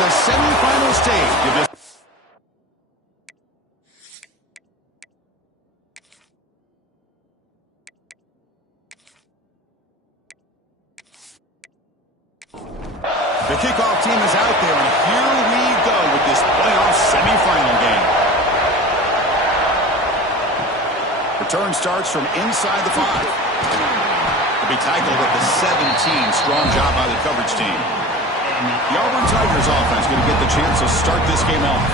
the semifinal stage. The kickoff team is out there, and here we go with this playoff semifinal game. Return starts from inside the 5. To be tackled at the 17. Strong job by the coverage team. The Auburn Tigers offense going to get the chance to start this game off.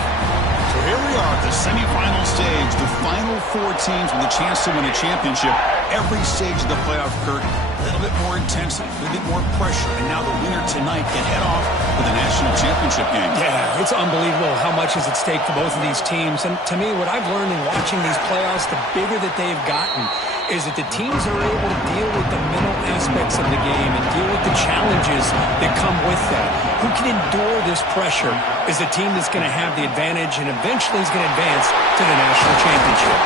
So here we are at the semifinal stage. The final 4 teams with a chance to win a championship. Every stage of the playoff, Kurt, a little bit more intensity, a little bit more pressure. And now the winner tonight can head off with a national championship game. Yeah, it's unbelievable how much is at stake for both of these teams. And to me, what I've learned in watching these playoffs, the bigger that they've gotten, is that the teams are able to deal with the mental aspects of the game and deal with the challenges that come with that. Who can endure this pressure is the team that's going to have the advantage and eventually is going to advance to the national championship.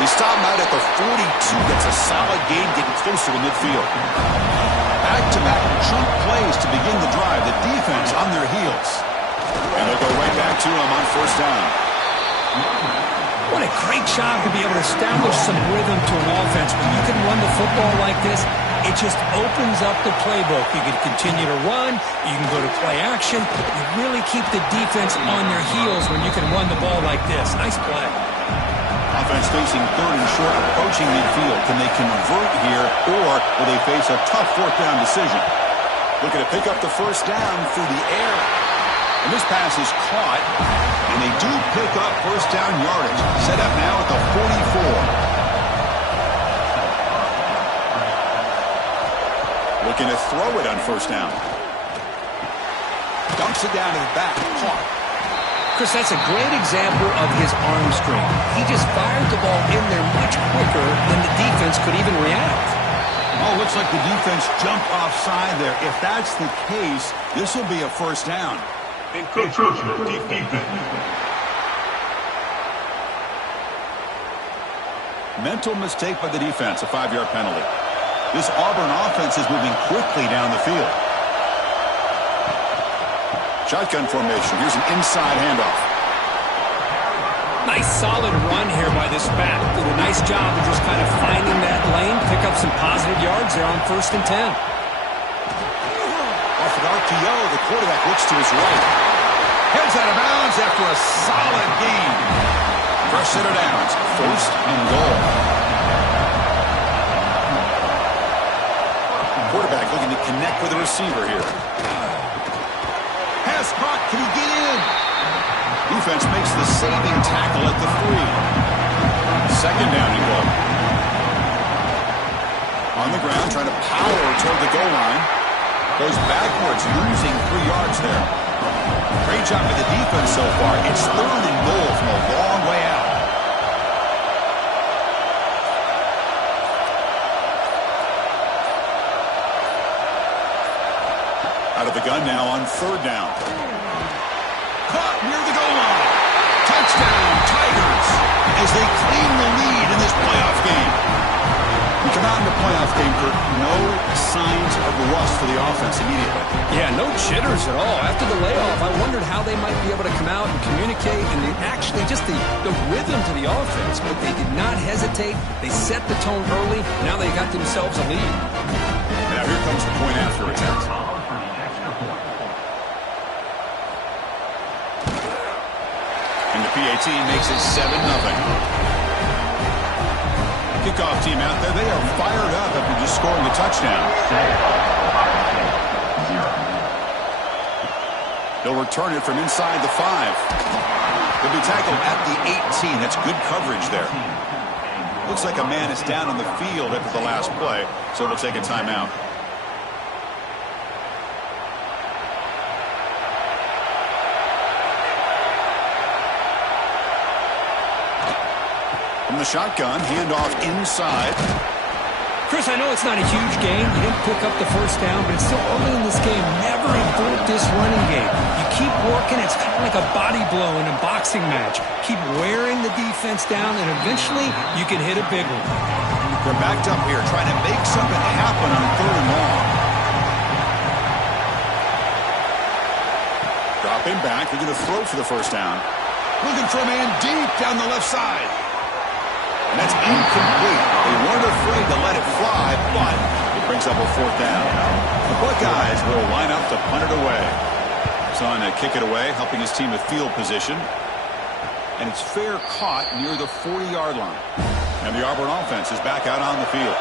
They stop him out at the 42. That's a solid gain, getting closer to midfield. Back-to-back chunk plays to begin the drive. The defense on their heels. And they'll go right back to him on first down. What a great job to be able to establish some rhythm to an offense. When you can run the football like this, it just opens up the playbook. You can continue to run. You can go to play action. You really keep the defense on their heels when you can run the ball like this. Nice play. Offense facing third and short, approaching midfield. Can they convert here, or will they face a tough fourth down decision? Looking to pick up the first down through the air. And this pass is caught, and they do pick up first down yardage. Set up now at the 44. Looking to throw it on first down. Dumps it down to the back. Caught. Chris, that's a great example of his arm strength. He just fired the ball in there much quicker than the defense could even react. Oh, looks like the defense jumped offside there. If that's the case, this will be a first down. Encroachment defense. Mental mistake by the defense, a 5-yard penalty. This Auburn offense is moving quickly down the field. Shotgun formation. Here's an inside handoff. Nice solid run here by this back. Did a nice job of just kind of finding that lane, pick up some positive yards there on first and 10. Off an RPO, the quarterback looks to his right. Heads out of bounds after a solid gain. First set of downs, first and goal. Quarterback looking to connect with the receiver here. Pass caught, can he get in? Defense makes the saving tackle at the 3. Second down and goal. On the ground, trying to power toward the goal line. Goes backwards, losing 3 yards there. Great job by the defense so far. It's third and goal from a long way out. Out of the gun now on third down. Caught near the goal line. Touchdown, Tigers, as they claim the lead in this playoff game. We come out in the playoff game, Kurt. No signs of rust for the offense immediately. Yeah, no jitters at all. After the layoff, I wondered how they might be able to come out and communicate and actually just the rhythm to the offense. But they did not hesitate. They set the tone early. Now they got themselves a lead. Now here comes the point after attempt. And the PAT makes it 7-0. Kickoff team out there, they are fired up after just scoring a touchdown. They'll return it from inside the 5. They'll be tackled at the 18. That's good coverage there. Looks like a man is down on the field after the last play, so we'll take a timeout. From the shotgun, handoff inside. Chris, I know it's not a huge game. You didn't pick up the first down, but it's still early in this game. Never abort this running game. You keep working. It's kind of like a body blow in a boxing match. Keep wearing the defense down, and eventually you can hit a big one. They're backed up here, trying to make something happen on third and long. Dropping back. They're going to throw for the first down. Looking for a man deep down the left side. And that's incomplete. They weren't afraid to let it fly, but it brings up a fourth down. The Buckeyes will line up to punt it away. Son to kick it away, helping his team with field position. And it's fair caught near the 40-yard line. And the Auburn offense is back out on the field.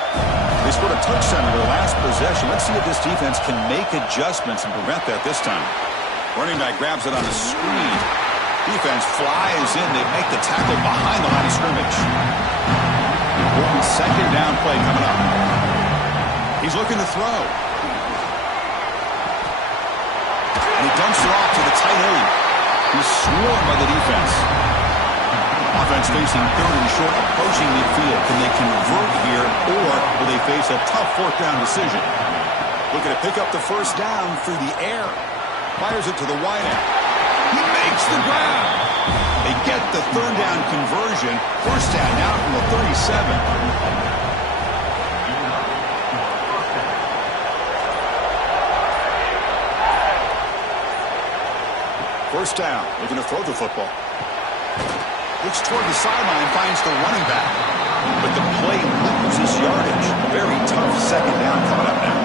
They scored a touchdown in their last possession. Let's see if this defense can make adjustments and prevent that this time. Running back grabs it on a screen. Defense flies in. They make the tackle behind the line of scrimmage. Important second down play coming up. He's looking to throw. And he dumps it off to the tight end. He's swarmed by the defense. Offense facing third and short, approaching midfield. Can they convert here, or will they face a tough fourth down decision? Looking to pick up the first down through the air. Fires it to the wideout. He makes the grab. They get the third down conversion. First down now from the 37. First down, looking to throw the football. Looks toward the sideline, finds the running back. But the play loses yardage. Very tough second down coming up now.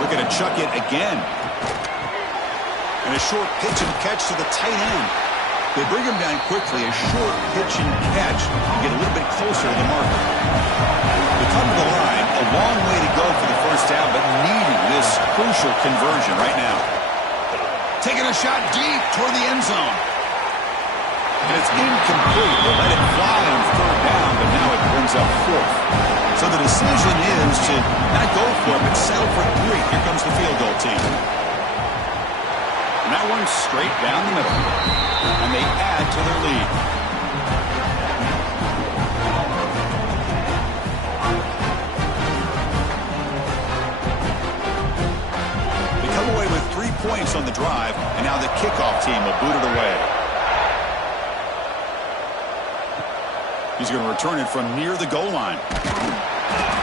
Looking to chuck it again. And a short pitch and catch to the tight end. They bring him down quickly. A short pitch and catch. You get a little bit closer to the marker. They come to the line. A long way to go for the first down, but needing this crucial conversion right now. Taking a shot deep toward the end zone. And it's incomplete. They let it fly on third down, but now it brings up fourth. So the decision is to not go for it, but settle for 3. Here comes the field goal team. And that one's straight down the middle. And they add to their lead. They come away with 3 points on the drive, and now the kickoff team will boot it away. He's going to return it from near the goal line.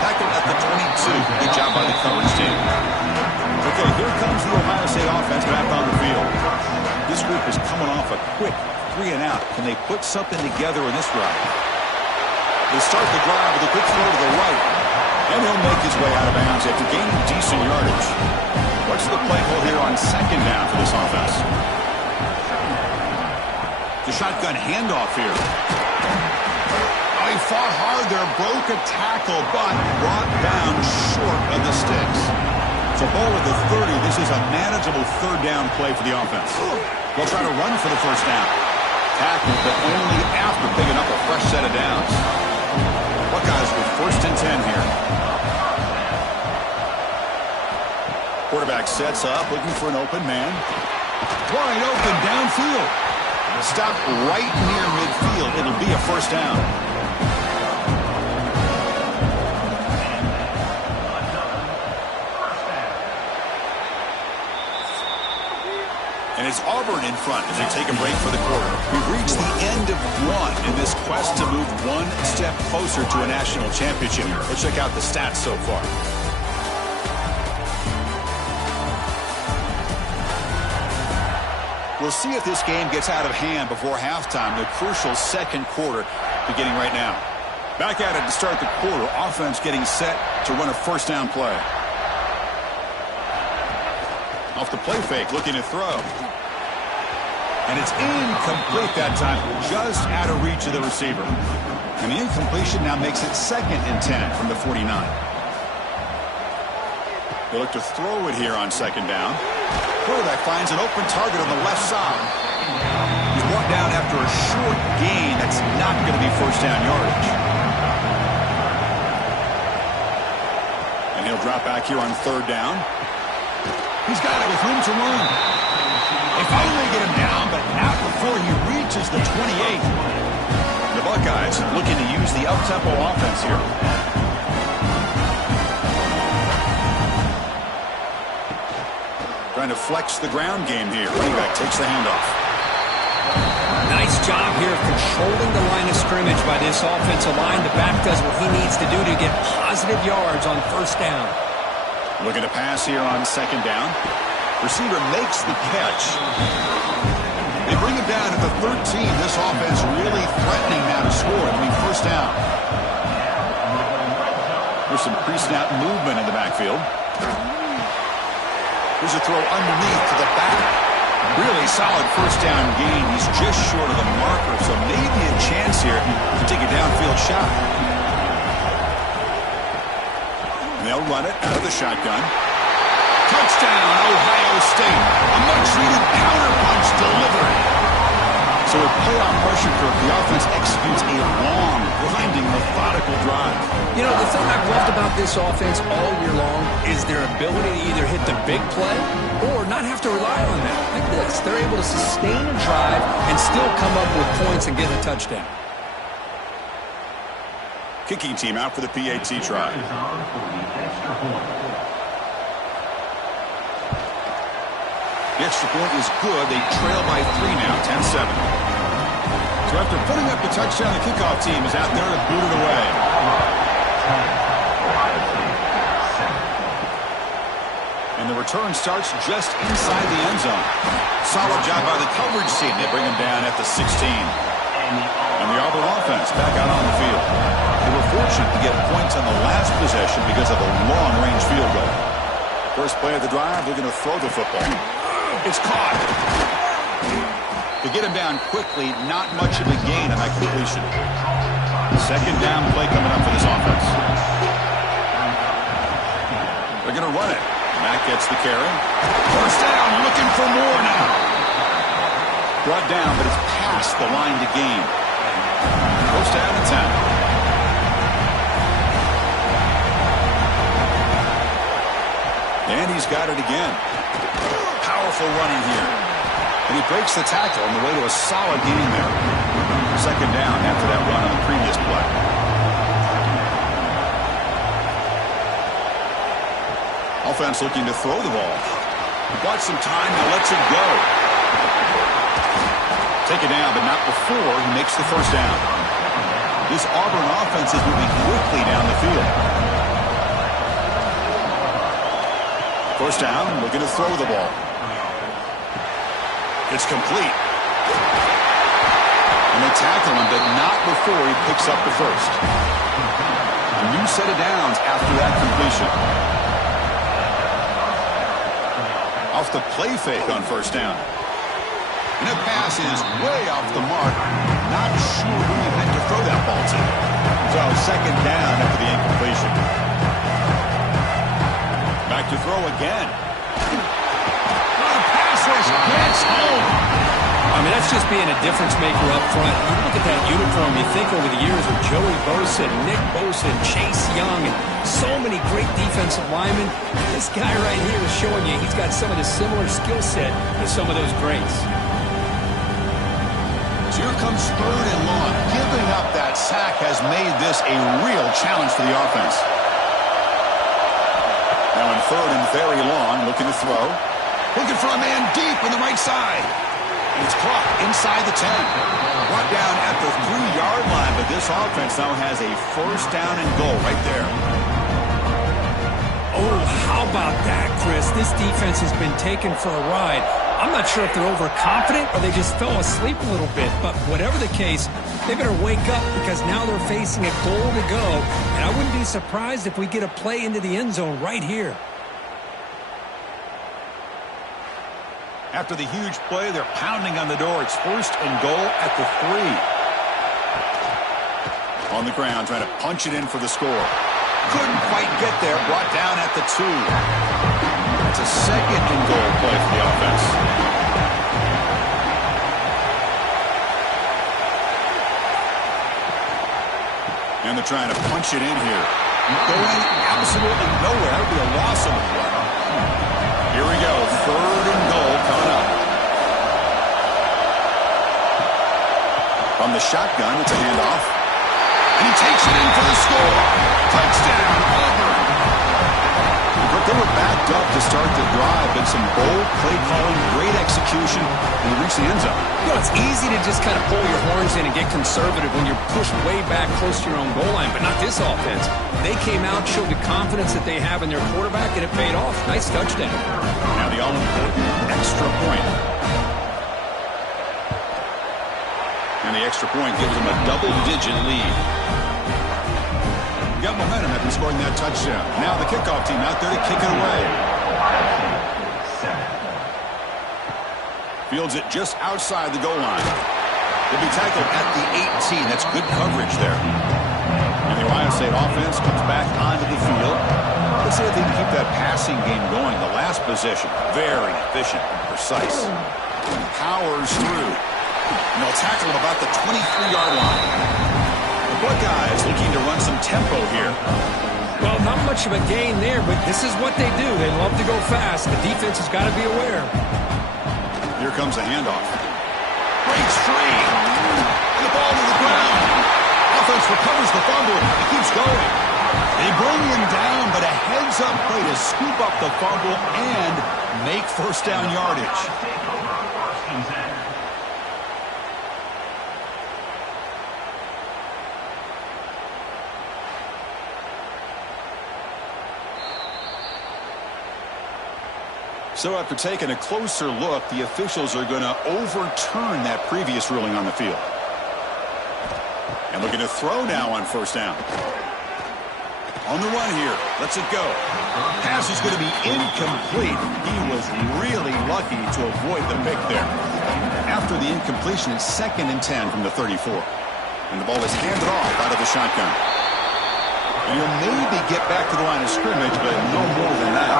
Tackled at the 22. Good job by the coverage team. Okay, here comes the Ohio State offense back on the field. This group is coming off a quick 3 and out. Can they put something together in this drive? They start the drive with a quick throw to the right. And he'll make his way out of bounds after gaining decent yardage. What's the play call here on second down for this offense? The shotgun handoff here. Oh, he fought hard there, broke a tackle, but brought down short of the sticks. So ball at the 30. This is a manageable third down play for the offense. They'll try to run for the first down. Tackled, but only after picking up a fresh set of downs. Buckeyes with first and 10 here. Quarterback sets up, looking for an open man. Wide open downfield. Stopped right near midfield. It'll be a first down. And it's Auburn in front as they take a break for the quarter. We've reached the end of one in this quest to move one step closer to a national championship. Let's check out the stats so far. We'll see if this game gets out of hand before halftime. The crucial second quarter beginning right now. Back at it to start the quarter. Offense getting set to run a first down play. Off the play fake, looking to throw. And it's incomplete that time, just out of reach of the receiver. And the incompletion now makes it second and 10 from the 49. They look to throw it here on second down. Quarterback finds an open target on the left side. He's brought down after a short gain. That's not going to be first down yardage. And he'll drop back here on third down. He's got it with room to run. They finally get him down, but not before he reaches the 28. The Buckeyes looking to use the up-tempo offense here. Trying to flex the ground game here. Running back takes the handoff. Nice job here of controlling the line of scrimmage by this offensive line. The back does what he needs to do to get positive yards on first down. Looking to pass here on second down. Receiver makes the catch. They bring him down at the 13. This offense really threatening now to score. I mean, first down. There's some pre-snap movement in the backfield. There's a throw underneath to the back. Really solid first down gain. He's just short of the marker, so maybe a chance here to take a downfield shot. And they'll run it out of the shotgun. Touchdown, Ohio State. A much-needed counterpunch delivered. So with playoff pressure curve, the offense executes a long, grinding, methodical drive. You know, the thing I've loved about this offense all year long is their ability to either hit the big play or not have to rely on that. Like this, they're able to sustain a drive and still come up with points and get a touchdown. Kicking team out for the PAT try. The extra point is good. They trail by 3 now, 10-7. So after putting up the touchdown, the kickoff team is out there to boot it away. And the return starts just inside the end zone. Solid job by the coverage team. They bring him down at the 16. And the Auburn offense back out on the field. They were fortunate to get points on the last possession because of a long-range field goal. First play of the drive, they're going to throw the football. It's caught. To get him down quickly, not much of a gain on that completion. Second down play coming up for this offense. They're going to run it. Matt gets the carry. First down, looking for more now. Brought down, but it's past the line to gain. First down and 10. And he's got it again. Powerful running here. And he breaks the tackle on the way to a solid gain there. Second down after that run on the previous play. Offense looking to throw the ball. Got some time, now lets it go. Take it down, but not before he makes the first down. This Auburn offense is moving quickly down the field. First down, looking to throw the ball. It's complete. And they tackle him, but not before he picks up the first. A new set of downs after that completion. Off the play fake on first down. And the pass is way off the mark. Not sure who he meant to throw that ball to. So second down after the incompletion. Back to throw again. Gets home. I mean, that's just being a difference maker up front. You look at that uniform, you think over the years with Joey Bosa, Nick Bosa, and Chase Young, and so many great defensive linemen. This guy right here is showing you he's got some of the similar skill set as some of those greats. So here comes third and long. Giving up that sack has made this a real challenge for the offense. Now in third and very long, looking to throw. Looking for a man deep on the right side. And it's caught inside the 10. Brought down at the 3-yard line, but this offense now has a first down and goal right there. Oh, how about that, Chris? This defense has been taken for a ride. I'm not sure if they're overconfident or they just fell asleep a little bit, but whatever the case, they better wake up because now they're facing a goal to go, and I wouldn't be surprised if we get a play into the end zone right here. After the huge play, they're pounding on the door. It's first and goal at the 3. On the ground, trying to punch it in for the score. Couldn't quite get there. Brought down at the 2. That's a second and goal play for the offense. And they're trying to punch it in here. Going absolutely nowhere. That would be a loss on the play. Here we go, third and goal coming up. From the shotgun, it's a handoff. And he takes it in for the score. Touchdown, Auburn. Look, they were backed up to start the drive, but some bold play calling, great execution, and they reached the end zone. You know, it's easy to just kind of pull your horns in and get conservative when you're pushed way back close to your own goal line, but not this offense. They came out, showed the confidence that they have in their quarterback, and it paid off. Nice touchdown. Now the all-important extra point. And the extra point gives them a double-digit lead. Got momentum after scoring that touchdown. Now the kickoff team out there to kick it away. Fields it just outside the goal line. They'll be tackled at the 18. That's good coverage there. And the Ohio State offense comes back onto the field. Let's see if they can keep that passing game going. The last possession, very efficient and precise. Powers through. And they'll tackle him about the 23-yard line. Buckeyes looking to run some tempo here. Well, not much of a gain there, but this is what they do. They love to go fast. The defense has got to be aware. Here comes the handoff. Breaks free. And the ball to the ground. Offense recovers the fumble. It keeps going. They bring him down, but a heads-up play to scoop up the fumble and make first down yardage. So after taking a closer look, the officials are going to overturn that previous ruling on the field. And looking to throw now on first down. On the run here. Lets it go. Pass is going to be incomplete. He was really lucky to avoid the pick there. After the incompletion, it's 2nd and 10 from the 34. And the ball is handed off out of the shotgun. And he'll maybe get back to the line of scrimmage, but no more than that.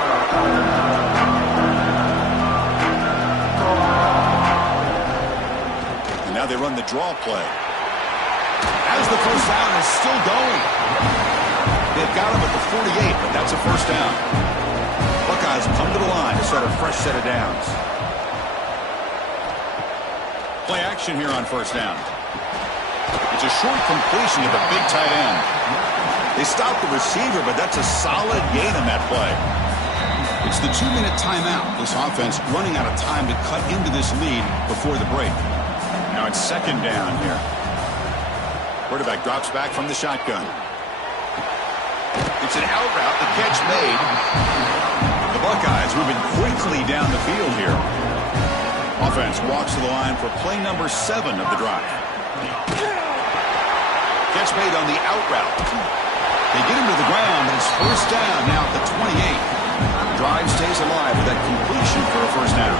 Now they run the draw play. As the first down is still going. They've got him at the 48, but that's a first down. Buckeyes come to the line to start a fresh set of downs. Play action here on first down. It's a short completion to the big tight end. They stop the receiver, but that's a solid gain on that play. It's the 2-minute timeout. This offense running out of time to cut into this lead before the break. Now it's 2nd down here. Quarterback drops back from the shotgun. It's an out route. The catch made. The Buckeyes moving quickly down the field here. Offense walks to the line for play number 7 of the drive. Catch made on the out route. They get him to the ground, but it's first down now at the 28. Drive stays alive with that completion for a first down.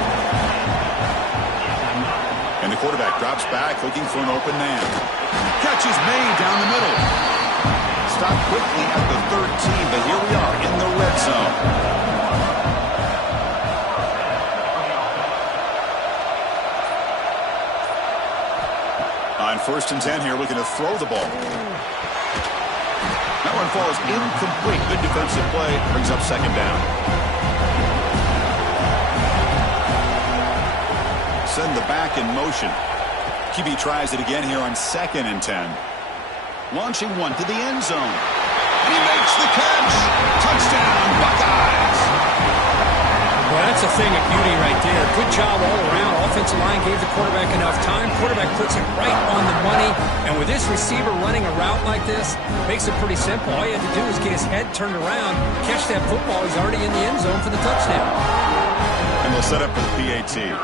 And the quarterback drops back, looking for an open man. Catch is made down the middle. Stopped quickly at the 13, but here we are in the red zone. On 1st and 10 here, looking to throw the ball. That one falls incomplete. Good defensive play. Brings up 2nd down. Send the back in motion. QB tries it again here on 2nd and 10. Launching one to the end zone. And he makes the catch. Touchdown, Buckeyes. Well, that's a thing of beauty right there. Good job all around. Offensive line gave the quarterback enough time. Quarterback puts it right on the money. And with this receiver running a route like this, makes it pretty simple. All you have to do is get his head turned around, catch that football. He's already in the end zone for the touchdown. And they'll set up for the PAT.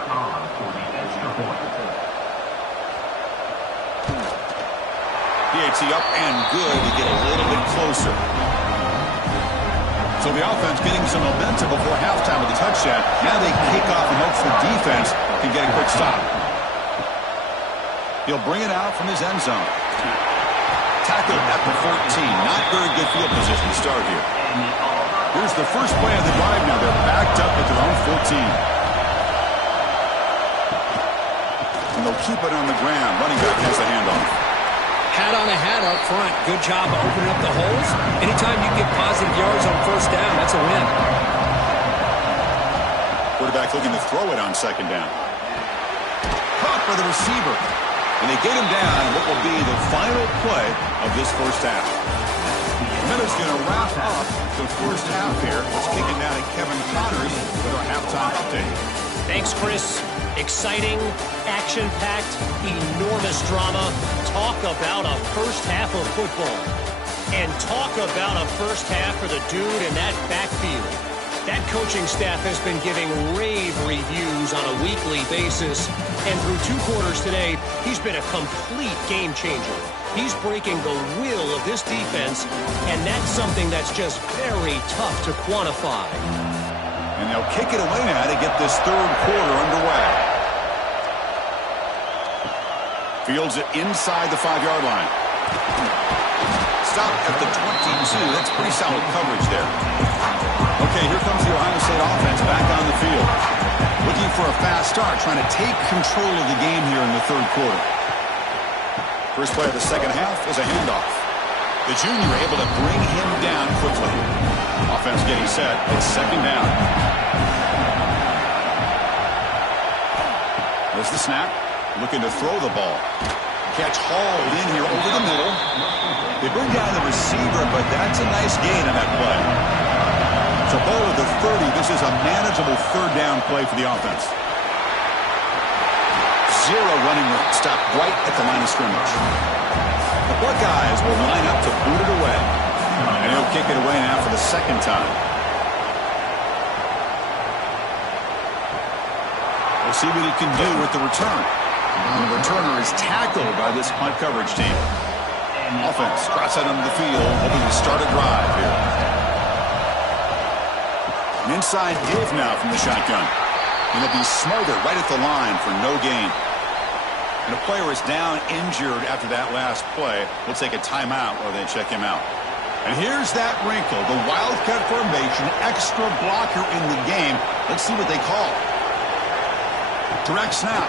PAT up and good to get a little bit closer. So the offense getting some momentum before halftime with the touchdown. Now they kick off and hopes the defense can get a quick stop. He'll bring it out from his end zone. Tackled at the 14. Not very good field position to start here. Here's the first play of the drive now. They're backed up at their own 14. And they'll keep it on the ground. Running back has the handoff. Hat on a hat up front. Good job of opening up the holes. Anytime you get positive yards on first down, that's a win. Quarterback looking to throw it on 2nd down. Caught by the receiver. And they get him down in what will be the final play of this first half. Minutes going to wrap up the first half here. Let's kick it down to Kevin Connors with our halftime update. Thanks, Chris. Exciting, action-packed, enormous drama. Talk about a first half of football. And talk about a first half for the dude in that backfield. That coaching staff has been giving rave reviews on a weekly basis. And through 2 quarters today, he's been a complete game changer. He's breaking the will of this defense, and that's something that's just very tough to quantify. And they'll kick it away now to get this third quarter underway. Fields it inside the 5-yard line. Stop at the 22. That's pretty solid coverage there. Okay, here comes the Ohio State offense back on the field. Looking for a fast start, trying to take control of the game here in the third quarter. First play of the second half is a handoff. The junior able to bring him down quickly. Offense getting set. It's second down. There's the snap. Looking to throw the ball. Catch hauled in here over the middle. They bring down the receiver, but that's a nice gain on that play. It's a ball at the 30. This is a manageable third down play for the offense. Zero running room. Stop right at the line of scrimmage. The Buckeyes will line up to boot it away. And he'll kick it away now for the second time. We'll see what he can do with the return. And the returner is tackled by this punt coverage team. Offense cross out onto the field, hoping to start a drive here. An inside give now from the shotgun. And they'll be smothered right at the line for no gain. And a player is down injured after that last play. We'll take a timeout while they check him out. And here's that wrinkle, the wildcat formation, extra blocker in the game. Let's see what they call. Direct snap.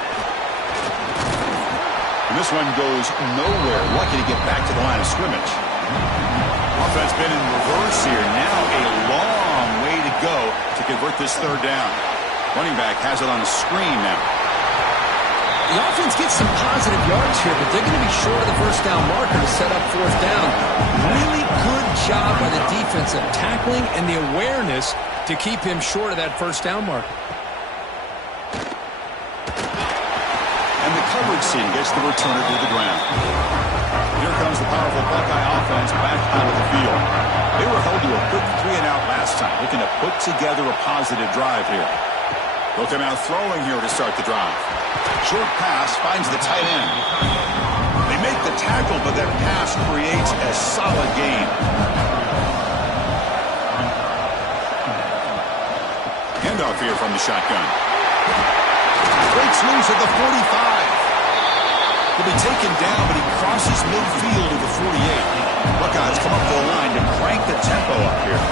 And this one goes nowhere. Lucky to get back to the line of scrimmage. Offense been in reverse here. Now a long way to go to convert this third down. Running back has it on a screen now. The offense gets some positive yards here, but they're going to be short of the first down marker to set up fourth down. Really good job by the defense of tackling and the awareness to keep him short of that first down marker. And the coverage team gets the returner to the ground. Here comes the powerful Buckeye offense back out of the field. They were held to a quick 3-and-out last time, looking to put together a positive drive here. They'll come out throwing here to start the drive. Short pass finds the tight end. They make the tackle, but that pass creates a solid gain. Handoff here from the shotgun. Breaks loose at the 45. He'll be taken down, but he crosses midfield to the 48. Buckeyes come up to the line to crank the tempo up here.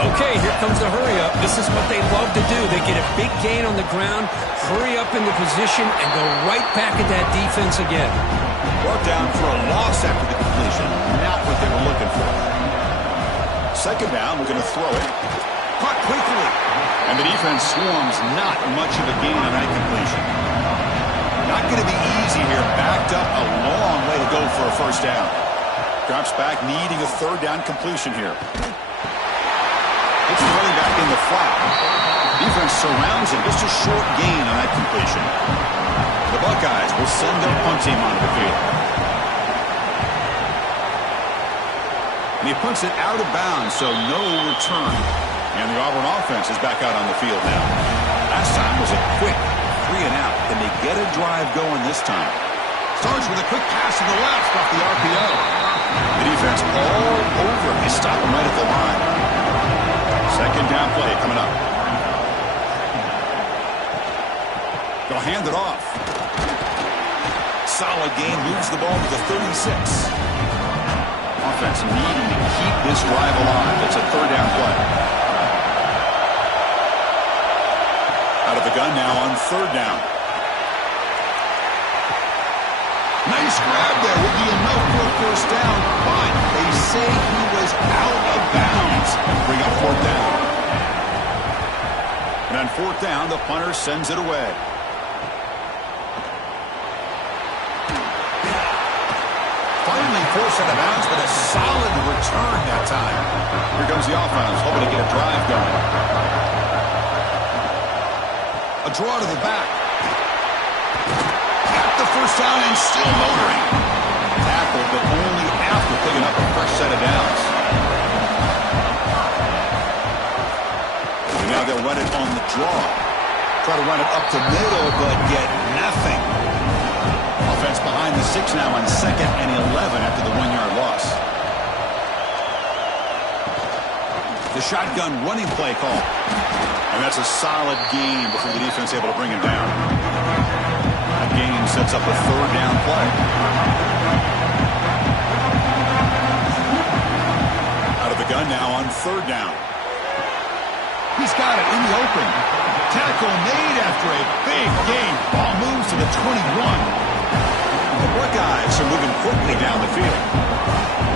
Okay, here comes the hurry up. This is what they love to do. They get a big gain on the ground, hurry up into position, and go right back at that defense again. Brought down for a loss after the completion. Not what they were looking for. Second down, we're going to throw it. Caught quickly. And the defense swarms. Not much of a gain on that completion. Not going to be easy here. Backed up a long way to go for a first down. Drops back, needing a third down completion here. It's running back in the flat. Defense surrounds him. Just a short gain on that completion. The Buckeyes will send their punt team onto the field. And he punts it out of bounds, so no return. And the Auburn offense is back out on the field now. Last time was a quick 3-and-out. Can they get a drive going this time? Starts with a quick pass to the left off the RPO. The defense all over him. They stop him right at the line. Second down play coming up. They'll hand it off. Solid gain, moves the ball to the 36. Offense needing to keep this drive alive. It's a third down play. Out of the gun now on third down. Nice grab there. Would be enough for a first down, but they say he was out of bounds. Bring up fourth down. And on fourth down, the punter sends it away. Finally forced out of bounds, but a solid return. return that time. Here comes the offense, hoping to get a drive going. A draw to the back. Got the first down and still motoring. Tackled, but only after picking up a fresh set of downs. And now they'll run it on the draw. Try to run it up the middle, but get nothing. Offense behind the 6 now on 2nd and 11 after the 1-yard loss. The shotgun running play call. And that's a solid gain before the defense able to bring him down. That gain sets up a 3rd down play. Out of the gun now on 3rd down. He's got it in the open. Tackle made after a big gain. Ball moves to the 21. The Buckeyes are moving quickly down the field.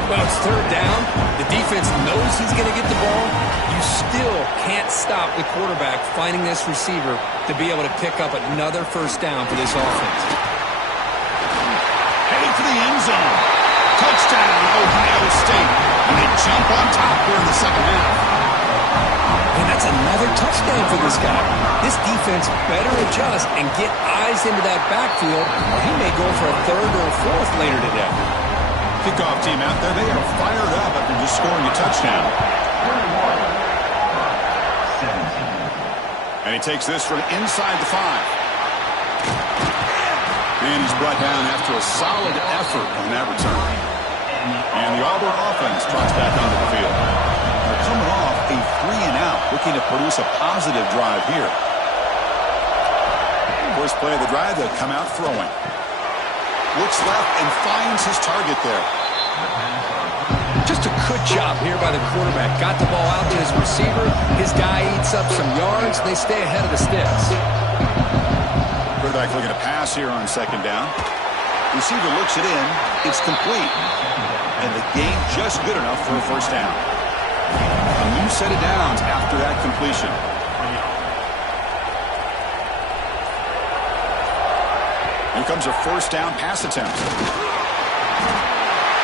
Well, it's 3rd down. The defense knows he's going to get the ball. You still can't stop the quarterback finding this receiver to be able to pick up another 1st down for this offense. Heading for the end zone. Touchdown, Ohio State. And they jump on top here in the 2nd half. And that's another touchdown for this guy. This defense better adjust and get eyes into that backfield, or he may go for a 3rd or a 4th later today. Kickoff team out there, they are fired up after just scoring a touchdown. And he takes this from inside the 5. And he's brought down after a solid effort on that return. And the Auburn offense trots back onto the field. They're coming off a 3-and-out, looking to produce a positive drive here. First play of the drive, they'll come out throwing. Looks left and finds his target there. Just a good job here by the quarterback. Got the ball out to his receiver. His guy eats up some yards. They stay ahead of the sticks. Quarterback looking to pass here on 2nd down. Receiver looks it in. It's complete. And the gain just good enough for a 1st down. A new set of downs after that completion. Here comes a 1st down pass attempt.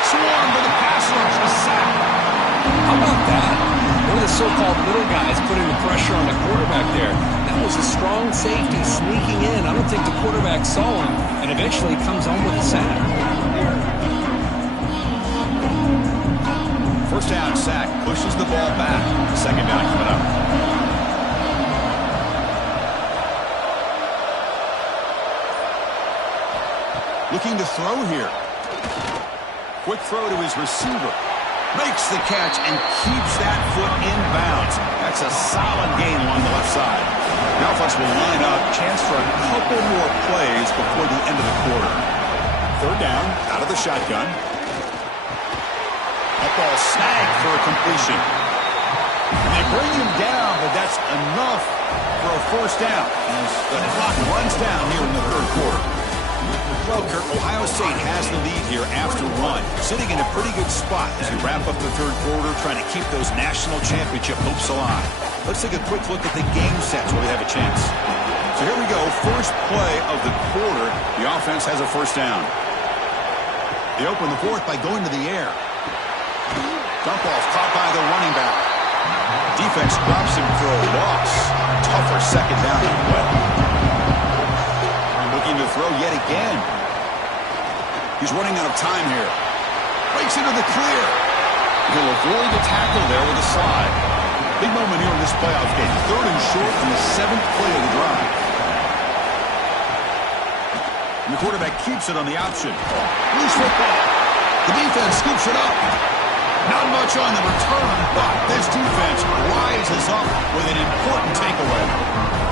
Swarm for the pass rush, a sack. How about that? One of the so-called little guys putting the pressure on the quarterback there. That was a strong safety sneaking in. I don't think the quarterback saw him, and eventually comes home with a sack. 1st down sack, pushes the ball back. 2nd down coming up. Looking to throw here. Quick throw to his receiver. Makes the catch and keeps that foot in bounds. That's a solid gain along the left side. The offense will line up. Chance for a couple more plays before the end of the quarter. 3rd down, out of the shotgun. That ball snagged for a completion. And they bring him down, but that's enough for a 1st down as the clock runs down here in the 3rd quarter. Well, Kirk, Ohio State has the lead here after 1. Sitting in a pretty good spot as we wrap up the 3rd quarter, trying to keep those national championship hopes alive. Let's take a quick look at the game sets where we have a chance. So here we go. First play of the quarter. The offense has a 1st down. They open the 4th by going to the air. Dump off caught by the running back. Defense drops him for a loss. Tougher 2nd down in play. Looking to throw yet again. He's running out of time here. Breaks into the clear. He'll avoid the tackle there with a slide. Big moment here in this playoff game. 3rd and short on the 7th play of the drive. And the quarterback keeps it on the option. Loose football. The defense scoops it up. Not much on the return, but this defense rises up with an important takeaway.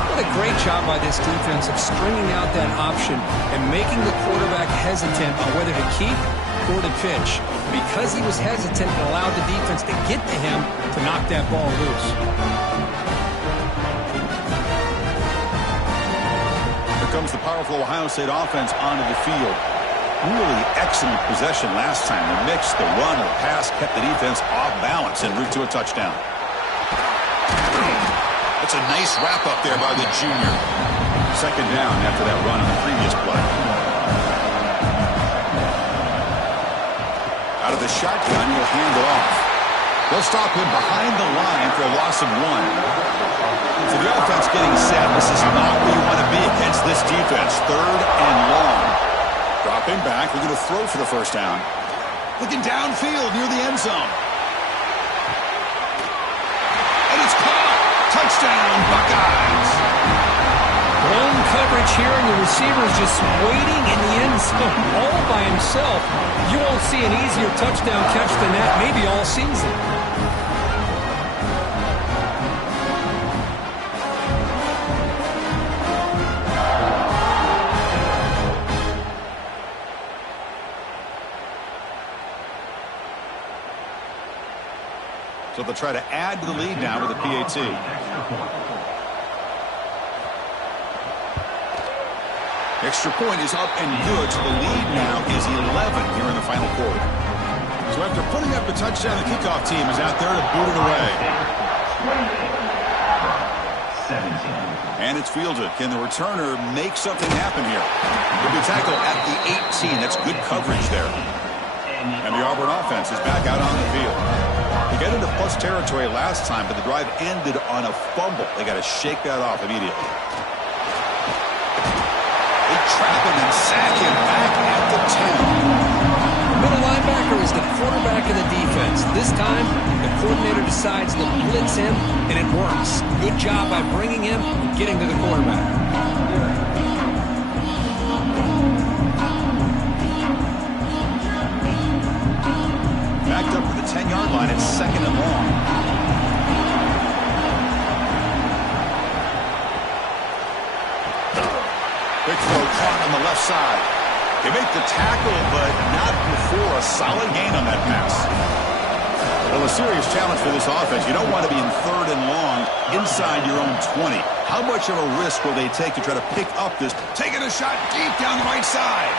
What a great job by this defense of stringing out that option and making the quarterback hesitant on whether to keep or to pitch. Because he was hesitant, it allowed the defense to get to him to knock that ball loose. Here comes the powerful Ohio State offense onto the field. Really excellent possession last time. The mix, the run, or the pass kept the defense off balance en route to a touchdown. That's a nice wrap-up there by the junior. 2nd down after that run on the previous play. Out of the shotgun, he'll hand it off. They'll stop him behind the line for a loss of 1. So the offense getting set. This is not where you want to be against this defense. 3rd and long. Dropping back. They're going to throw for the first down. Looking downfield near the end zone. And it's caught. Touchdown, Buckeyes. Blown coverage here, and the receiver is just waiting in the end zone all by himself. You won't see an easier touchdown catch than that maybe all season. So they'll try to add to the lead now with a PAT. Extra point is up and good, so the lead now is 11 here in the final quarter. So after putting up a touchdown, the kickoff team is out there to boot it away. And it's fielded. Can the returner make something happen here? He'll be tackled at the 18. That's good coverage there. And the Auburn offense is back out on the field. They got into plus territory last time, but the drive ended on a fumble. They got to shake that off immediately. They trap him and sack him back at the 10. The middle linebacker is the quarterback of the defense. This time, the coordinator decides to blitz him, and it works. Good job by bringing him and getting to the quarterback. Backed up to the 10-yard line. It's 2nd and long. Big throw caught on the left side. They make the tackle, but not before a solid gain on that pass. Well, a serious challenge for this offense. You don't want to be in 3rd and long inside your own 20. How much of a risk will they take to try to pick up this? Taking a shot deep down the right side.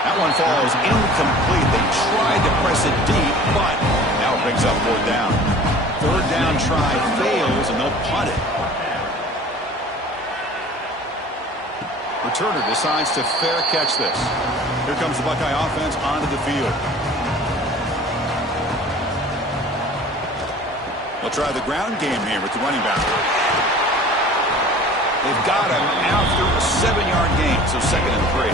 That one falls incomplete. They tried to press it deep, but now it brings up 4th down. 3rd down try fails, and they'll punt it. Returner decides to fair catch this. Here comes the Buckeye offense onto the field. They'll try the ground game here with the running back. They've got him after a 7-yard gain, so 2nd and 3.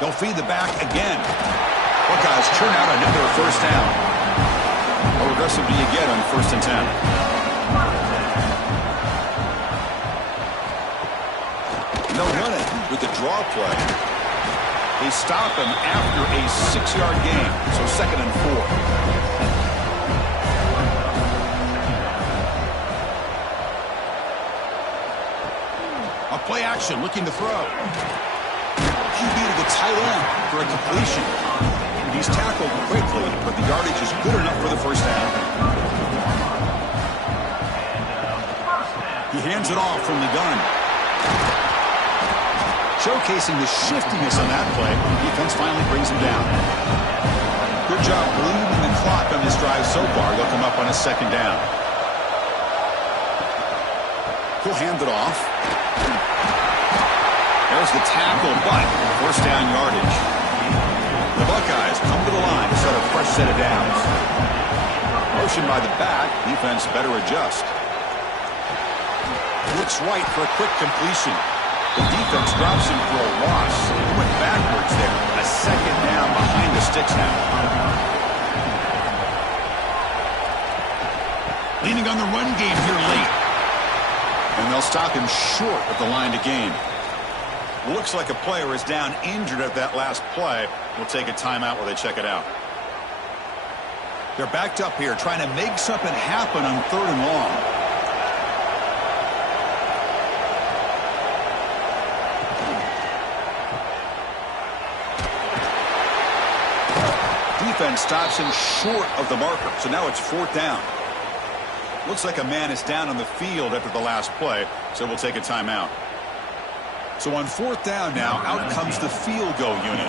They'll feed the back again. Buckeyes churn out another 1st down. How aggressive do you get on 1st and 10? They'll run it with the draw play. They stop him after a 6-yard gain, so 2nd and 4. A play action, looking to throw. QB to the tight end for a completion. He's tackled quickly, but the yardage is good enough for the 1st down. He hands it off from the gun. Showcasing the shiftiness on that play, defense finally brings him down. Good job bleeding the clock on this drive so far. They'll come up on a 2nd down. He'll hand it off. There's the tackle, but 1st down yardage. The Buckeyes come to the line to set a fresh set of downs. Motion by the back. Defense better adjust. Looks right for a quick completion. The defense drops him for a loss. He went backwards there. A 2nd down behind the sticks now. Leaning on the run game here late. And they'll stop him short of the line to gain. Looks like a player is down injured at that last play. We'll take a timeout while they check it out. They're backed up here trying to make something happen on 3rd and long. Defense stops him short of the marker, so now it's 4th down. Looks like a man is down on the field after the last play, so we'll take a timeout. So on 4th down now, out comes the field goal unit.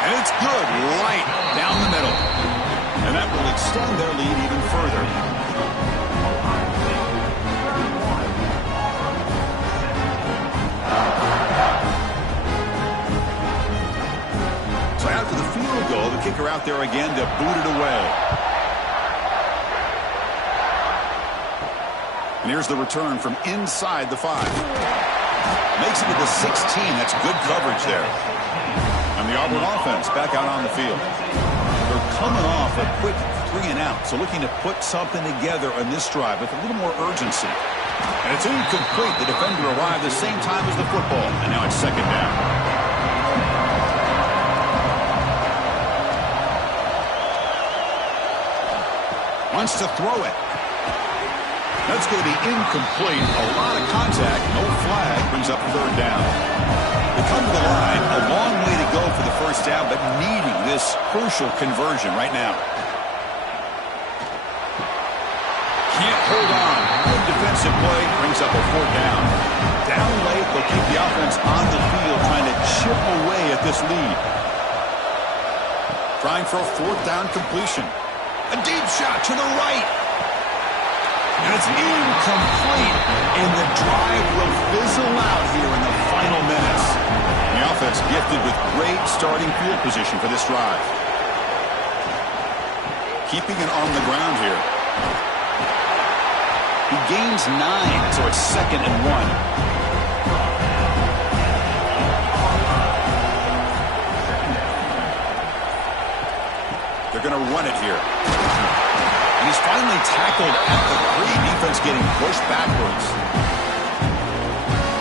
And it's good right down the middle. And that will extend their lead even further. out there again to boot it away. And here's the return from inside the 5. Makes it to the 16. That's good coverage there. And the Auburn offense back out on the field. They're coming off a quick 3-and-out, so looking to put something together on this drive with a little more urgency. And it's incomplete. The defender arrived the same time as the football, and now it's second down. Wants to throw it. That's going to be incomplete. A lot of contact. No flag. Brings up third down. They come to the line. A long way to go for the first down, but needing this crucial conversion right now. Can't hold on. Good defensive play. Brings up a fourth down. Down late. They'll keep the offense on the field, trying to chip away at this lead. Trying for a fourth down completion. A deep shot to the right. And it's incomplete, and the drive will fizzle out here in the final minutes. The offense gifted with great starting field position for this drive. Keeping it on the ground here. He gains 9, so it's 2nd and 1. They're going to run it here. And he's finally tackled at the 3. Defense getting pushed backwards.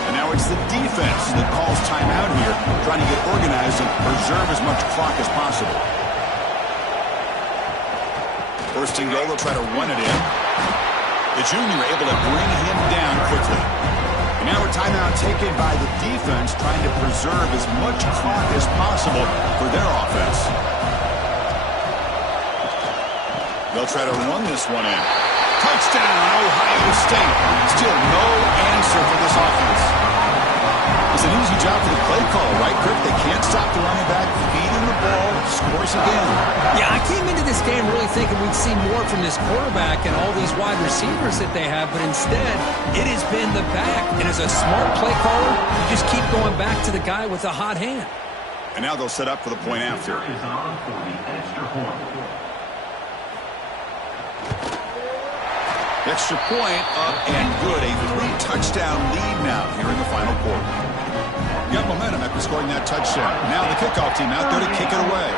And now it's the defense that calls timeout here, trying to get organized and preserve as much clock as possible. First and goal, they'll try to run it in. The junior able to bring him down quickly. And now a timeout taken by the defense, trying to preserve as much clock as possible for their offense. They'll try to run this one in. Touchdown, Ohio State. Still no answer for this offense. It's an easy job for the play caller, right, Kirk? They can't stop the running back, feeding the ball, scores again. Yeah, I came into this game really thinking we'd see more from this quarterback and all these wide receivers that they have, but instead, it has been the back. And as a smart play caller, you just keep going back to the guy with the hot hand. And now they'll set up for the point after. Extra point up and good. A 3-touchdown lead now here in the final quarter. Got momentum after scoring that touchdown. Now the kickoff team out there to kick it away.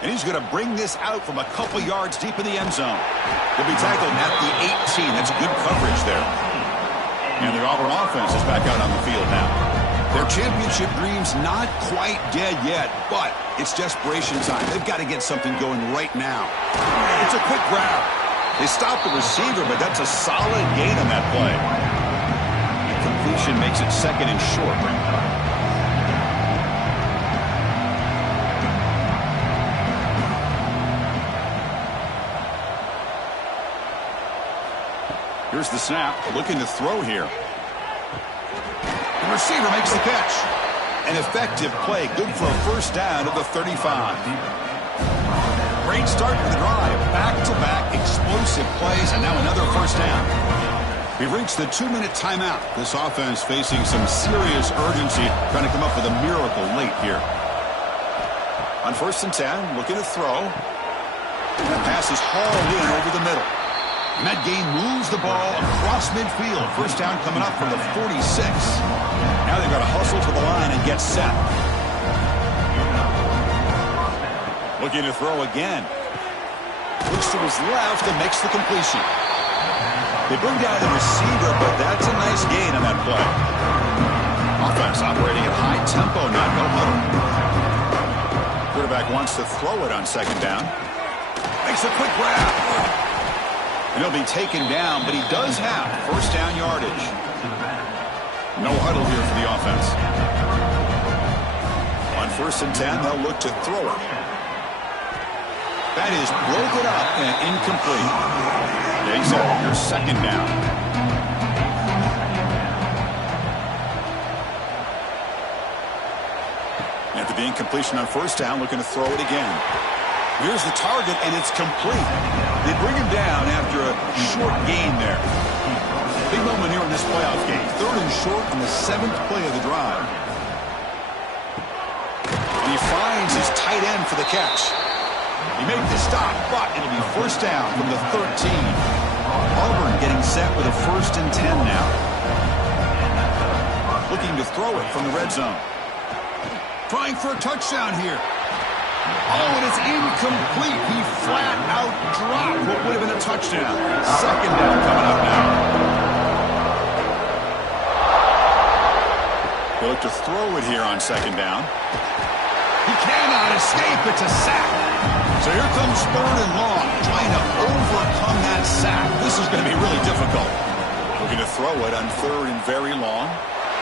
And he's going to bring this out from a couple yards deep in the end zone. He'll be tackled at the 18. That's good coverage there. And the Auburn offense is back out on the field now. Their championship dreams not quite dead yet, but it's desperation time. They've got to get something going right now. It's a quick grab. They stop the receiver, but that's a solid gain on that play. The completion makes it 2nd and short. Here's the snap. Looking to throw here. The receiver makes the catch. An effective play. Good for a first down at the 35. Great start to the drive. Back-to-back explosive plays, and now another first down. We've reached the 2-minute timeout. This offense facing some serious urgency, trying to come up with a miracle late here. On 1st and 10, looking to throw. That pass is hauled in over the middle. And that game moves the ball across midfield. First down coming up from the 46. Now they've got to hustle to the line and get set. Looking to throw again. Looks to his left and makes the completion. They bring down the receiver, but that's a nice gain on that play. Offense operating at high tempo now. No huddle. Quarterback wants to throw it on 2nd down. Makes a quick grab. And he'll be taken down, but he does have first down yardage. No huddle here for the offense. On 1st and 10, they'll look to throw it. That is broken up and incomplete. Yeah, he said your 2nd down. After the incompletion on 1st down, looking to throw it again. Here's the target, and it's complete. They bring him down after a short gain there. Big moment here in this playoff game. 3rd and short on the 7th play of the drive. And he he finds his tight end for the catch. He made the stop, but it'll be first down from the 13. Auburn getting set with a 1st and 10 now. Looking to throw it from the red zone. Trying for a touchdown here. Oh, and it's incomplete. He flat out dropped what would have been a touchdown. 2nd down coming up now. They look to throw it here on 2nd down. He cannot escape. It's a sack. So here comes 3rd and long, trying to overcome that sack. This is going to be really difficult. Looking to throw it on 3rd and very long.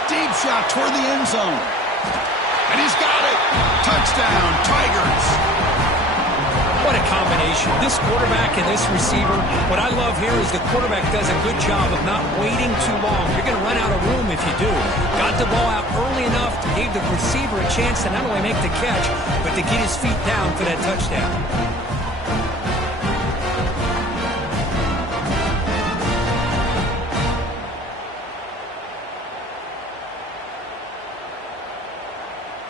Deep shot toward the end zone. And he's got it. Touchdown, Tigers. What a combination. This quarterback and this receiver, what I love here is the quarterback does a good job of not waiting too long. You're going to run out of room if you do. Got the ball out early enough to give the receiver a chance to not only make the catch, but to get his feet down for that touchdown.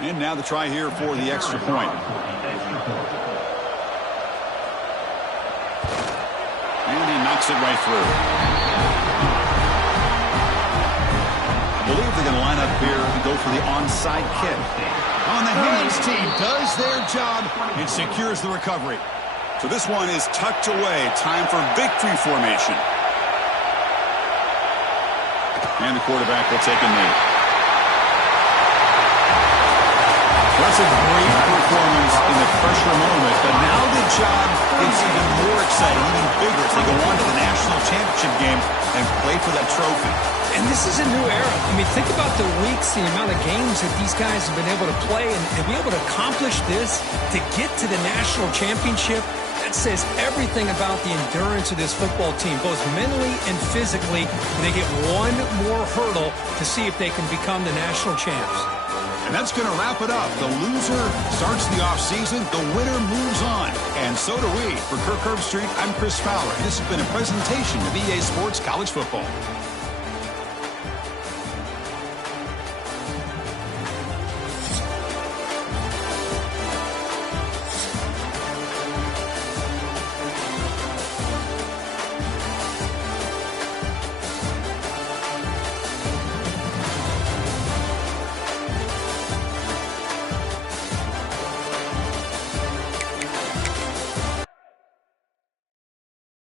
And now the try here for the extra point. And he knocks it right through. I believe they're going to line up here and go for the onside kick. On the hands team does their job and secures the recovery. So this one is tucked away. Time for victory formation. And the quarterback will take a knee. That's a great performance in the pressure moment, but now the job gets even more exciting, even bigger as they go on to the national championship game and play for that trophy. And this is a new era. I mean, think about the weeks, the amount of games that these guys have been able to play, and to be able to accomplish this, to get to the national championship, that says everything about the endurance of this football team, both mentally and physically. And they get one more hurdle to see if they can become the national champs. And that's going to wrap it up. The loser starts the offseason. The winner moves on. And so do we. For Kirk Herbstreit, I'm Chris Fowler. And this has been a presentation of EA Sports College Football.